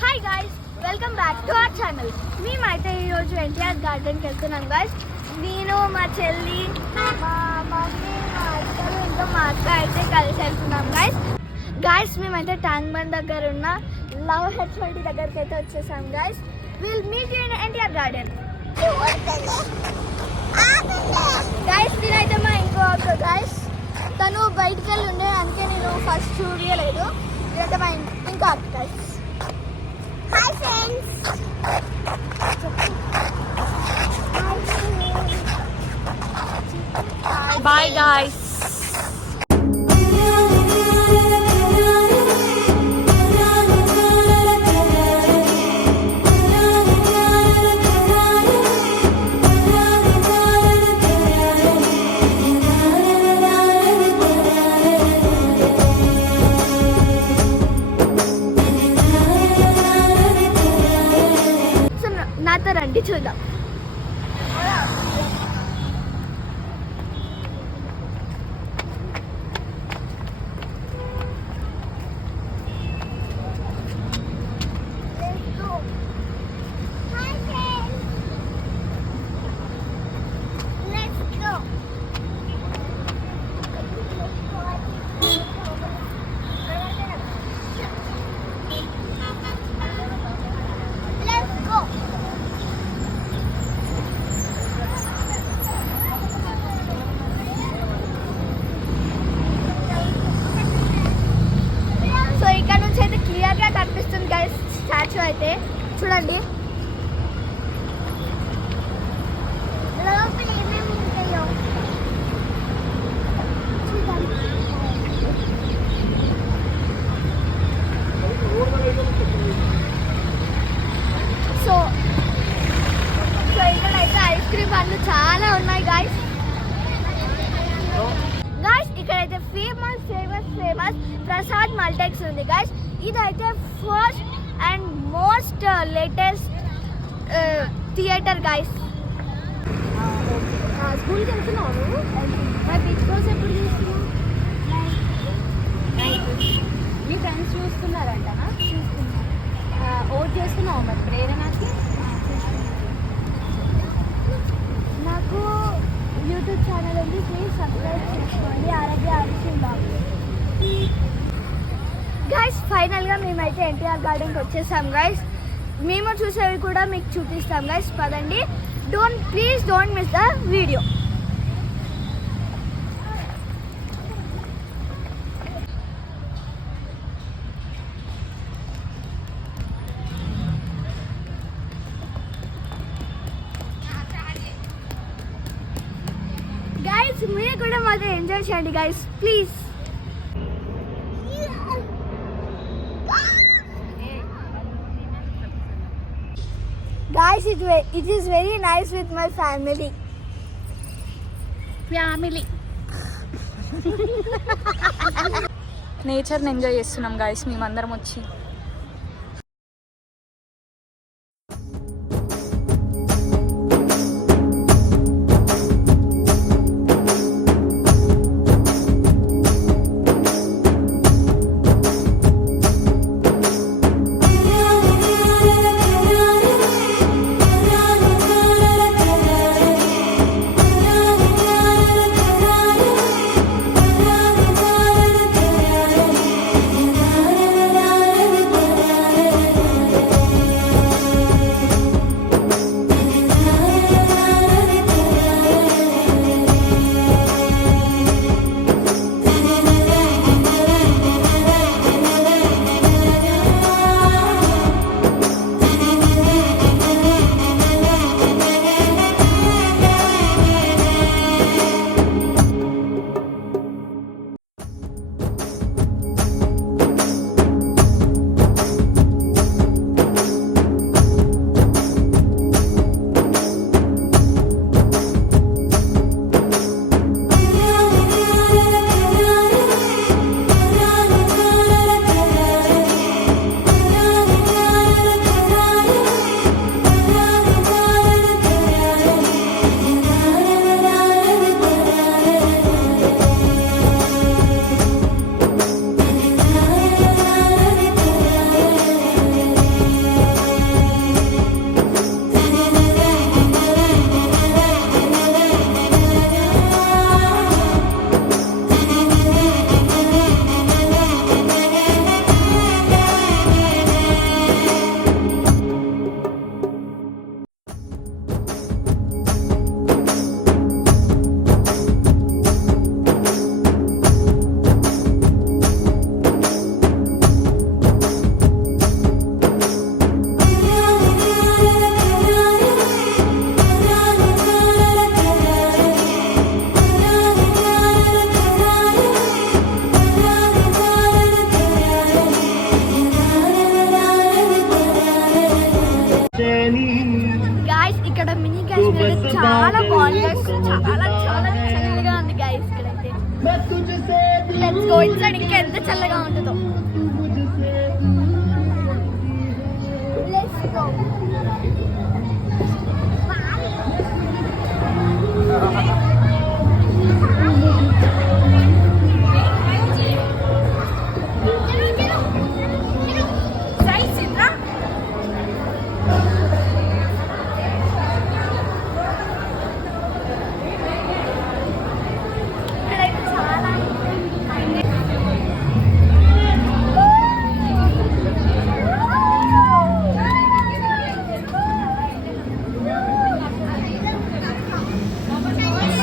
Hi guys, welcome back to our channel. మేమైతే ఈరోజు ఎన్టీఆర్ గార్డెన్కి వెళ్తున్నాం గైస్. నేను మా చెల్లి, మా మమ్మీ, మా అక్కలు ఇంకా మా అక్క అయితే కలిసి వెళ్తున్నాం గైస్. మేమైతే ట్యాంక్ బండ్ దగ్గర ఉన్న లవ్ హెచ్వైడి దగ్గరికి అయితే వచ్చేసాం guys. Will meet you in NTR garden. Guys నేనైతే మా ఇంకో అక్క గైస్, తను బయటికి వెళ్ళి ఉండే, అందుకే నేను ఫస్ట్ చూడలేదు. ఇదైతే మా ఇంకో అక్క guys. Hi friends. Bye guys. నాతో రండి చూద్దాం. కనిపిస్తుంది గైస్ స్టాచ్యూ అయితే చూడండి. సో ఇక్కడైతే ఐస్ క్రీమ్ బండ్లు చాలా ఉన్నాయి గైస్. ఇక్కడైతే ఫేమస్ ప్రసాద్ మల్టెక్స్ ఉంది గైస్. ఇదైతే first and most latest theatre guys. స్కూల్కి వెళ్తున్నావు మరి బీచ్ కోసం ఎప్పుడు చూస్తున్నావు? మీ ఫ్రెండ్స్ చూస్తున్నారంటనా? ఓట్ చేస్తున్నావు మరి ప్రేరణకి? నాకు యూట్యూబ్ ఛానల్ ఉంది, ప్లీజ్ సబ్స్క్రైబ్ చేసుకోండి. ఆరోగ్య ఆశిందాము గైస్. ఫైనల్గా మేమైతే ఎన్టీఆర్ గార్డెన్కి వచ్చేసాం గైస్. మేము చూసేవి కూడా మీకు చూపిస్తాం గైస్. పదండి, please don't miss the video. Guys మీరు కూడా మాతో ఎంజాయ్ చేయండి guys, please. Guys, it is very nice with my family. నేచర్ని ఎంజాయ్ చేస్తున్నాం గాయస్ మేమందరం వచ్చి. చాలా బాగుంది guys. చాలా చాలా చల్లగా ఉంది గైస్ ఇక్కడైతే. Let's go inside. ఇంకా ఎంత చల్లగా ఉంటుందో. Let's go.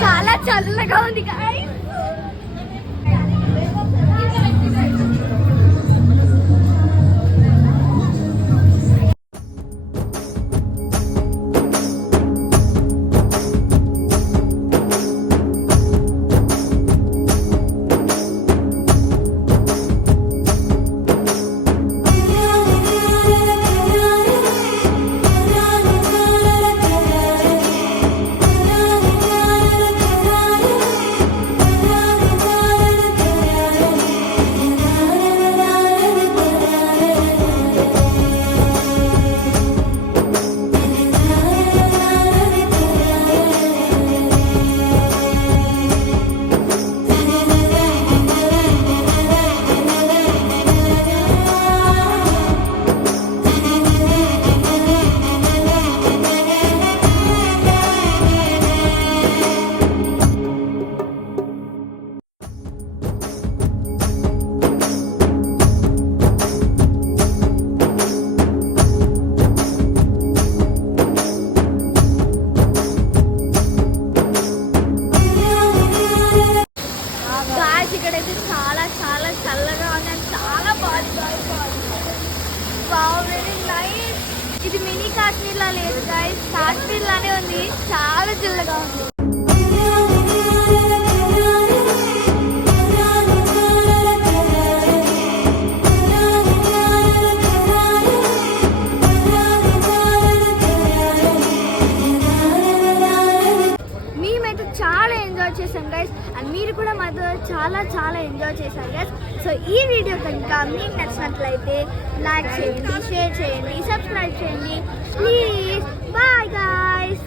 చాలా చల్లగా ఉంది guys. ఇక్కడైతే చాలా చాలా చల్లగా ఉంది అండ్ చాలా బాగుంది. Very nice. ఇది మినీ కాశ్మీర్ లా లేదు గైస్, కాశ్మీర్ లానే ఉంది. చాలా చల్లగా ఉంది. చాలా ఎంజాయ్ చేశాం గైస్ అండ్ మీరు కూడా మాతో చాలా చాలా ఎంజాయ్ చేశారు గైస్. సో ఈ వీడియో కనుక మీకు నచ్చినట్లయితే లైక్ చేయండి, షేర్ చేయండి, సబ్స్క్రైబ్ చేయండి ప్లీజ్. Bye guys.